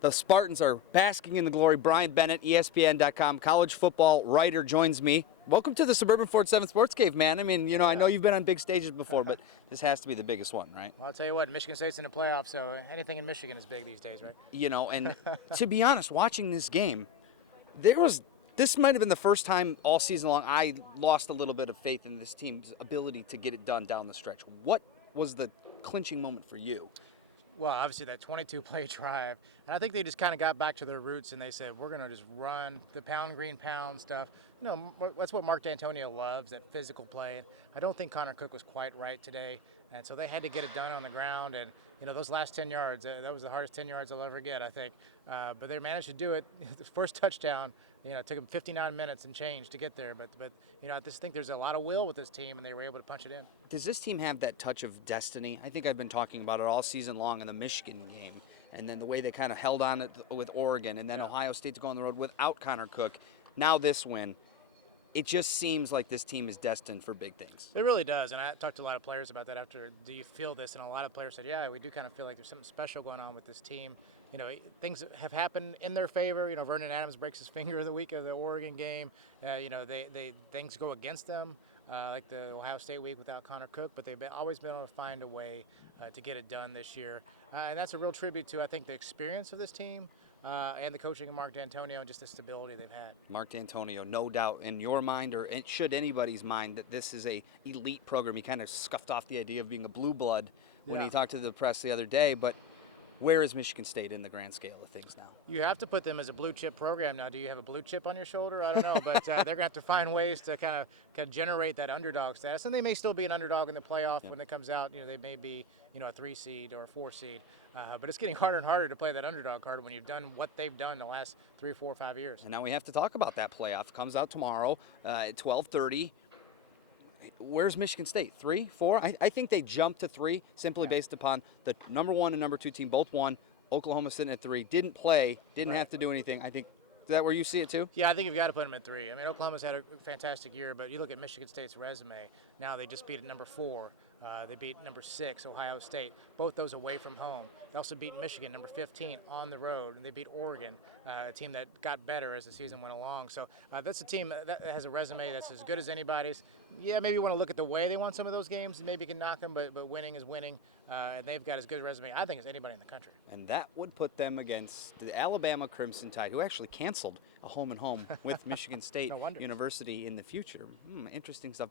The Spartans are basking in the glory. Brian Bennett, ESPN.com, college football writer, joins me. Welcome to the Suburban 47 Sports Cave, man. I mean, I know you've been on big stages before, but this has to be the biggest one, right? Well, I'll tell you what, Michigan State's in the playoffs, so anything in Michigan is big these days, right? And to be honest, watching this game, this might have been the first time all season long I lost a little bit of faith in this team's ability to get it done down the stretch. What was the clinching moment for you? Well, obviously that 22-play drive, and I think they just kind of got back to their roots, and they said, we're going to just run the pound, green, pound stuff. That's what Mark D'Antonio loves, that physical play. And I don't think Connor Cook was quite right today, and so they had to get it done on the ground. And, those last 10 yards, that was the hardest 10 yards I'll ever get, I think. But they managed to do it. The first touchdown, it took them 59 minutes and change to get there. But I just think there's a lot of will with this team, and they were able to punch it in. Does this team have that touch of destiny? I think I've been talking about it all season long in the Michigan game, and then the way they kind of held on it with Oregon, and then Ohio State to go on the road without Connor Cook. Now this win. It just seems like this team is destined for big things. It really does, and I talked to a lot of players about that after, do you feel this? And a lot of players said, yeah, we do kind of feel like there's something special going on with this team. Things have happened in their favor. Vernon Adams breaks his finger the week of the Oregon game. Things go against them, like the Ohio State week without Connor Cook, but they've always been able to find a way to get it done this year. And that's a real tribute to, I think, the experience of this team. And the coaching of Mark D'Antonio and just the stability they've had. Mark D'Antonio, no doubt in your mind, or it should anybody's mind, that this is a elite program. He kind of scuffed off the idea of being a blue blood when he talked to the press the other day, but where is Michigan State in the grand scale of things now? You have to put them as a blue chip program now. Do you have a blue chip on your shoulder? I don't know, but they're going to have to find ways to kind of generate that underdog status. And they may still be an underdog in the playoff when it comes out. They may be a 3 seed or a 4 seed. But it's getting harder and harder to play that underdog card when you've done what they've done the last 3, 4, 5 years. And now we have to talk about that playoff. Comes out tomorrow at 12:30. Where's Michigan State? 3, 4? I think they jumped to 3 simply based upon the number 1 and number 2 team both won. Oklahoma sitting at 3, didn't play, didn't have to do anything. I think, is that where you see it too? Yeah, I think you've got to put them at 3. I mean, Oklahoma's had a fantastic year, but you look at Michigan State's resume. Now they just beat at number 4. They beat number 6, Ohio State. Both those away from home. They also beat Michigan, number 15, on the road. And they beat Oregon, a team that got better as the season went along. So that's a team that has a resume that's as good as anybody's. Yeah, maybe you want to look at the way they won some of those games and maybe you can knock them, but winning is winning. And they've got as good a resume, I think, as anybody in the country. And that would put them against the Alabama Crimson Tide, who actually canceled a home-and-home with Michigan State No wonder. University in the future. Interesting stuff.